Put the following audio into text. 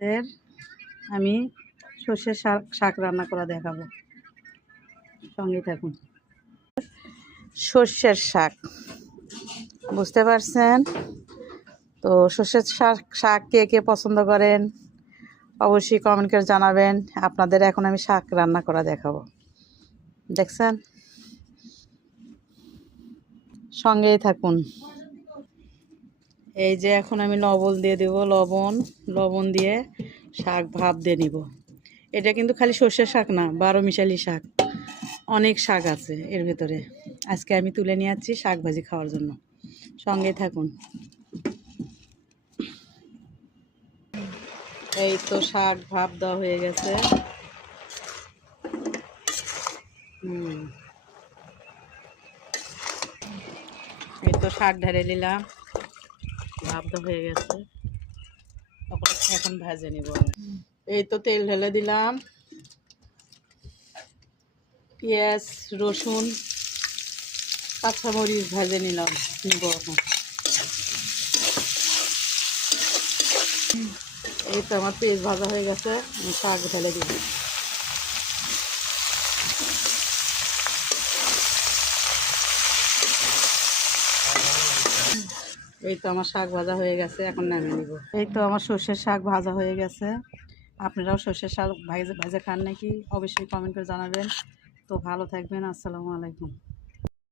এর আমি সর্ষের শাক রান্না করা দেখাবো, সঙ্গে থাকুন। সর্ষের শাক বুঝতে পারছেন তো? সর্ষের শাক কে কে পছন্দ করেন অবশ্যই কমেন্ট করে জানাবেন। আপনাদের এখন আমি শাক রান্না করা দেখাবো, দেখছেন? সঙ্গেই থাকুন। এই যে এখন আমি লবণ দিয়ে দেব, লবণ দিয়ে শাক ভাপ দিয়ে নিব। এটা কিন্তু খালি সর্ষের শাক না, 12 মিশালি শাক, অনেক শাক আছে এর ভেতরে। আজকে আমি তুলে নিয়ে যাচ্ছি শাক ভাজি খাওয়ার জন্য, সঙ্গে থাকুন। এই তো শাক ভাপ দেওয়া হয়ে গেছে। এই তো শাক ঢেলে নিলাম, ভাপ দেওয়া হয়ে গেছে, এখন ভেজে নিব। এই তো তেল ঢেলে দিলাম, পেঁয়াজ রসুন কাঁচামরিচ ভেজে নিব এখন। এই তো আমার পেঁয়াজ ভাজা হয়ে গেছে, আমি শাক ঢেলে দিব। এই তো আমার শাক ভাজা হয়ে গেছে, এখন নামিয়ে নিব। এই তো আমার সর্ষের শাক ভাজা হয়ে গেছে। আপনারাও সর্ষের শাক ভাজা খান নাকি অবশ্যই কমেন্ট করে জানাবেন। তো ভালো থাকবেন, আসসালামু আলাইকুম।